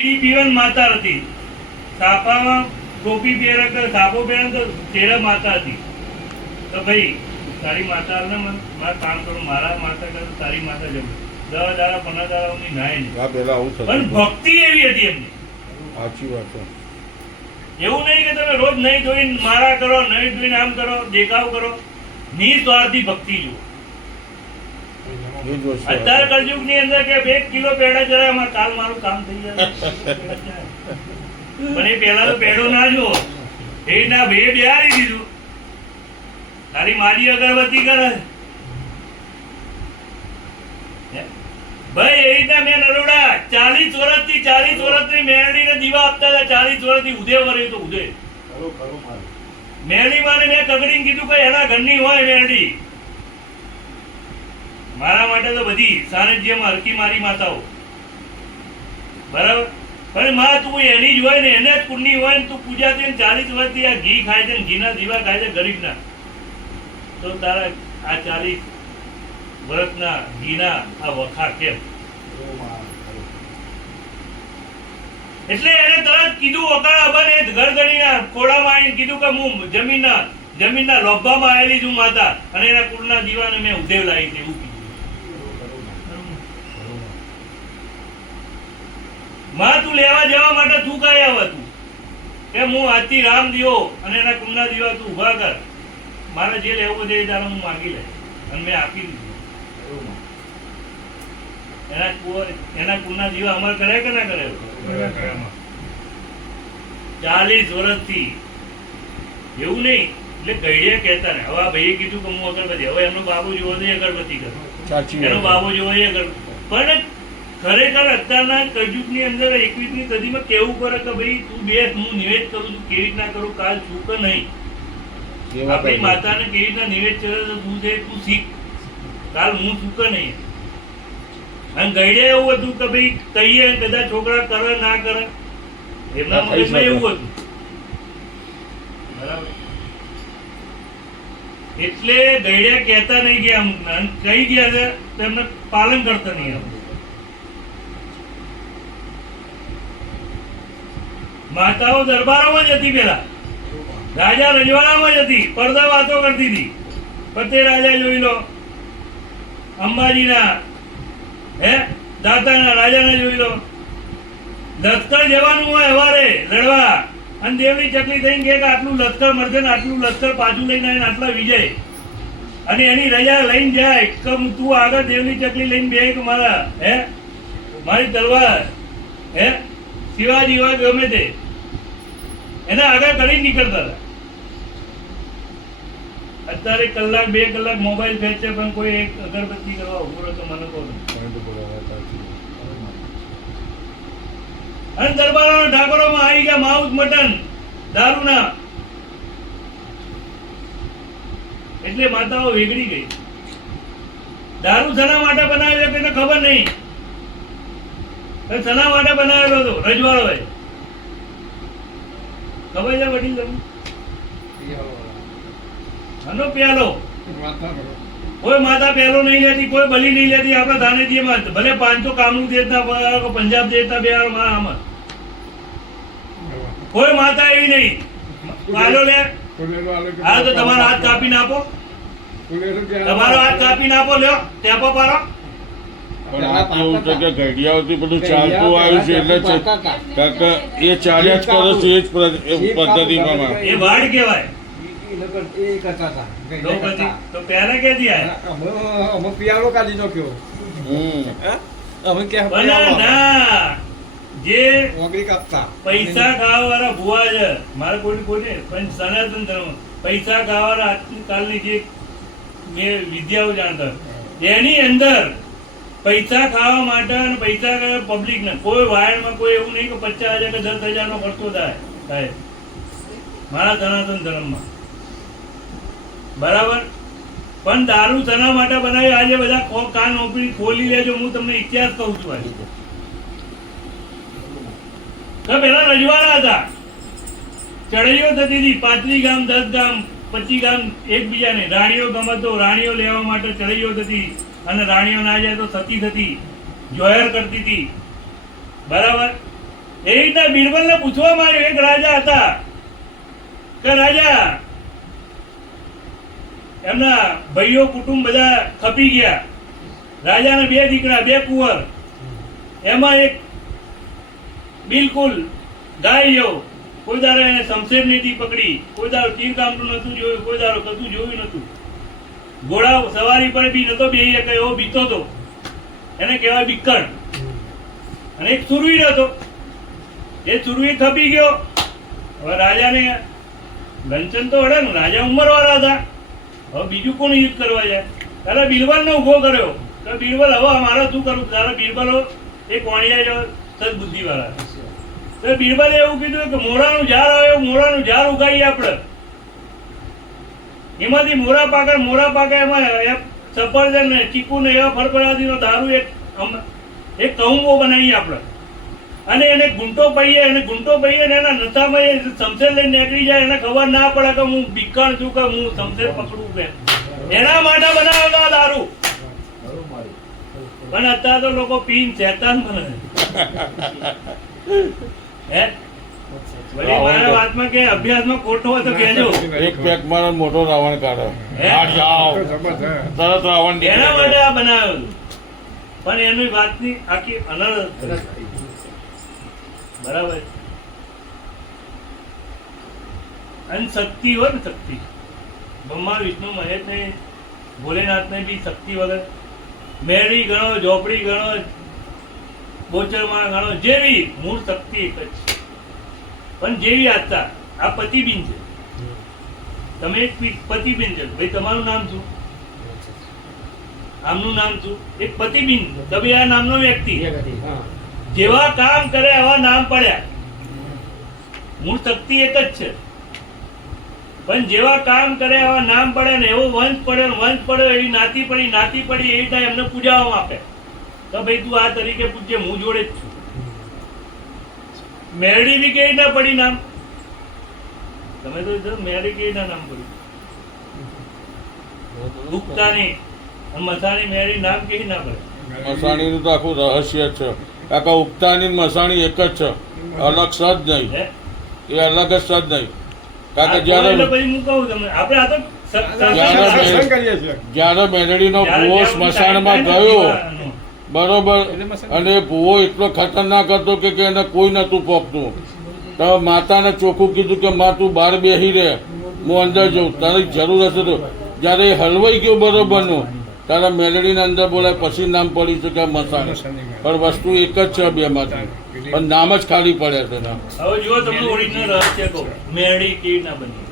પીવન માતા હતી. સાપામાં ટોપી પહેરે કરે સાપો પહેરે તો તેરા માતા હતી. તો ભાઈ તારી માતા ને મારા કામ કરું મારા માતા કરે તારી માતા જવું. દવા દાડા પંદર દાડા ની નાય નહીં. પેલા આવું પણ ભક્તિ એવી હતી એમની. સાચી વાત છે. એવું નહીં કે તમે રોજ નહીં ધોઈને મારા કરો નહીં ધોઈને આમ કરો દેખાવ કરો. નિસ્વાર્થી ભક્તિ જુઓ. અત્યારે કલયુગની અંદર કે બે કિલો પેડા જરાય અમારે કાલ મારું કામ થઈ જાય. પણ એ પેલા તો પેડો ના જો એ ના બે બિહારી દીધું. તારી મારી અગરબત્તી કરે. ભાઈ એ રીતના મેં નરોડા ચાલીસ વર્ષથી ચાલીસ વર્ષથી મેરડીને દીવા આપતા હતા. ચાલીસ વર્ષથી ઉદય વરે તો ઉદય. મેળણી માને મેં કગડીને કીધું કે એના ઘરની હોય મેરડી. મારા માટે તો બધી સાનિધ્યમાં હરકી મારી માતાઓ. બરાબર? પણ માં, તું એની જ હોય ને, એને જ કુંડની હોય ને, તું પૂજા થઈને ચાલીસ વર્ષથી આ ઘી ખાય છે ને, ઘીના દીવા ખાય છે ગરીબના. તો તારા આ ચાલીસ વર્ષના ઘીના આ વખા કેમ? એટલે એને તરત કીધું વકાળ અબને ગરદણીના ખોળામાં આવીને કીધું કે હું જમીનના જમીનના લોભામાં આવેલી છું માતા, અને એના કુળના દીવાને મેં ઉદેવ લાવી છે એવું કીધું માં તું લેવા જવા માટે તું કઈ આવે તું? કે હું આજથી રામ દીવો અને એના કુમના દીવા તું ઊભા કર. મારે જે લેવું છે એ તારે હું માગી લે અને મેં આપી દીધું. એના કુંવર એના કુળના દીવા અમર કરે કે ના કરે ચાલીસ વર્ષથી. એવું નહીં. એટલે ગઈડે કહેતા ને હવે આ ભાઈએ કીધું કે હું અગરબત્તી હવે એમનો બાબુ જોવો તો એ અગરબત્તી કરે. એનો બાબુ જોવો એ અગર પણ ખરેખર અત્યારના કળયુગની અંદર એકવીસમી સદીમાં કેવું પડે કે ભાઈ તું બે હું નિવેદ કરું છું કેવી રીતના કરું કાલ છું કે નહીં? આપણી માતાને કેવી રીતના નિવેદ કરે તો તું છે તું શીખ. કાલ હું છું કે નહીં? અને ગઈડે એવું હતું કે ભાઈ કહીએ બધા કદાચ છોકરા કરે ના કરે. એમના મગજમાં એવું હતું. બરાબર. એટલે ગઈડે કહેતા નહીં ગયા અમુક અને કહી ગયા છે તો એમને પાલન કરતા નહીં આમ માતાઓ દરબારોમાં જ હતી પેલા રાજા રજવાડામાં જ હતી. પડદા વાતો કરતી હતી. પતે રાજા જોઈ લો, અંબાજીના, હે, દાતાના રાજાને જોઈ લો. લશ્કર જવાનું હોય હવારે લડવા. અને દેવની ચકલી થઈને કે આટલું લશ્કર મળશે ને આટલું લશ્કર પાછું લઈને આવીને આટલા વિજય. અને એની રજા લઈને જાય. કે તું આગળ દેવની ચકલી લઈને બે કે મારા, હે, મારી તલવાર, હે, શિવાજી હોય ગમે તે. એને આગળ કરી નીકળતા અત્યારે કલાક બે કલાક મોબાઈલ ફેંચે પણ કોઈ એક અગરબત્તી કરવા ઊભો તો મને કહો. અને દરબારોના ઠાકોરોમાં આવી ગયા માઉથ મટન દારૂના. એટલે માતાઓ વેગડી ગઈ. દારૂ સના માટે બનાવ્યો કે ખબર નહીં. સના માટે બનાવેલો હતો? રજવાડોએ. પાંચસો કામનું પંજાબ દેતા બિહારમાં કોઈ માતા એવી નહીં. પાલો લે. હા, તો તમારો હાથ કાપી આપો. તમારો હાથ કાપીને આપો, લ્યો, ટેપો પાડો. પણ આ કેવું છે કે ઘડિયાળથી બધું ચાલતું આવ્યું છે એટલે છે. એ ચાલ્યા જ કરો છો એ જ પદ્ધતિમાં એ વાડ કહેવાય. તો પછી તો પહેલા ક્યાંથી આયા પિયાનો કાઢી નાખ્યો. હમ. અમે ક્યાં ભલે પિયાનો ના. જે ઓગળી કાપતા. પૈસા ખાવા વાળા ભુવા છે. મારે કોઈ કોઈ પણ સનાતન ધર્મ. પૈસા ખાવા વાળા આજકાલની જે મેં વિદ્યાઓ જાણતા. એની અંદર પૈસા ખાવા માટે અને પૈસા પબ્લિક ને. કોઈ વાયરમાં કોઈ એવું નહીં કે પચાસ હજાર કે દસ હજાર નો ખર્ચો થાય. થાય. મારા સનાતન ધર્મમાં. બરાબર? પણ દારૂ શેના માટે બનાવી? આજે બધા કાન ઓપી ખોલી લેજો. હું તમને ઇતિહાસ કહું છું આજે. પેલા રજવાડા હતા. ચડાઈઓ થતી હતી. પાંચરી ગામ, દસ ગામ, પચીસ ગામ એકબીજાને. રાણીઓ ગમતો, રાણીઓ લેવા માટે ચડાઈઓ થતી. અને રાણીઓ ના જાય તો સતી થતી જોહર કરતી હતી. બરાબર? એ રીતના બિરબલને પૂછવામાં આવ્યું, એક રાજા હતા. કે રાજા, એમના ભાઈઓ કુટુંબ બધા ખપી ગયા. રાજાને બે દીકરા, બે કુંવર. એમાં એક બિલકુલ ગાય જેવો. કોઈ દાડો એને શમશેર નીતિ પકડી, કોઈ દારો તીર કામનું નતું જોયું, કોઈ દારો કશું જોયું નતું ઘોડા સવારી પર બી નતો બે એવો બીતો હતો એને કહેવાય બિક્કણ. અને એક સુરવીર હતો. એ સુરવીર થપી ગયો. હવે રાજાને લંચન તો હડે રાજા ઉંમરવાળા હતા. હવે બીજું કોણ યુદ્ધ કરવા જાય? ત્યારે બિરબલને ઊભો કર્યો. તો બિરબલ, હવે મારે શું કરવું તારે બિરબલો એ કોણિયા જો સદબુદ્ધિ વાળા તો બિરબલે એવું કીધું કે, મોરાનું ઝાડ આવ્યો, મોરાનું ઝાડ ઉગાડીએ આપણે. એમાંથી મોરા પાકા, મોરા પાકે એમાં સફરજન ને, ચીકુ ને, એવા ફળફળાદીનો દારૂ એક એક કહુંબો બનાવીએ આપણે. અને એને ગુંટો પડીએ અને ગુંટો પડીએ ને એના નશામાં એ સમસેર લઈને નીકળી જાય, એને ખબર ના પડે કે હું બીકાણ છું કે હું સમસેર પકડું કે એના માટે બનાવેલો દારૂ. પણ અત્યારે તો લોકો પીન શેતાન બને હે? એક પેક મારો મોટો રાવણ કાઢો. તરત રાવણ એના માટે આ બનાવેલું પણ એની વાતની આખી અનર બરાબર. અને શક્તિ હોય ને શક્તિ. બ્રહ્મા વિષ્ણુ મહેશ ને ભોલેનાથ ને બી શક્તિ વગર. મેળી ગણો ઝોપડી ગણો બોચરમાં ગણો જેવી મૂળ શક્તિ એક જ છે. પણ જેવી આત્મા આ પતિબિન છે. તમે એક પતિબિન છે. ભાઈ તમારું નામ શું? આમનું નામ શું? એક પતિબિન તમે આ નામનો વ્યક્તિ. જેવા કામ કરે એવા નામ પડ્યા. મૂળ શક્તિ એક જ છે. પણ જેવા કામ કરે એવા નામ પડે ને એવો વંશ પડ્યો વંશ પડ્યો એવી નાતી પડી નાતી પડી એવી રીતે એમને પૂજાવામાં આપે. તો ભાઈ તું આ તરીકે પૂજ્ય હું જોડે જ છું. મેરડી બી કેવી ના પડી નામ? તમે તો મેરડી કેવી ના નામ પડ્યું ઉગતાની મસાણી મેરડી નામ કેવી ના પડે? મસાણીનું તો આખું રહસ્ય છે. કાકા ઉગતાની મસાણી એક જ છે. અલગ સજ નહીં. એ અલગ જ સજ નહીં. કાકા જ્યારે પછી હું કહું તમને આપણે આ તો જ્યારે મેરડી નો કરીએ છીએ. જ્યારે ભૂવો સ્મશાનમાં ગયો બરોબર. અને એ ભૂવો એટલો ખતરનાક હતો કે કે એને કોઈ નહોતું પોપતું. તો માતાને ચોખ્ખું કીધું કે મા તું બહાર બેસી રહે હું અંદર જઉં. તારી જરૂર હશે તો. જ્યારે એ હલવાઈ ગયો બરોબરનું ત્યારે મેલડીને અંદર બોલાય પછી નામ પડ્યું છે કે પણ વસ્તુ એક જ છે બેમાંથી. પણ નામ જ ખાલી પડે છે. હવે જુઓ તમને ઓરિજિનલ રહસ્ય કહું. મેરડી કેવી ના બની.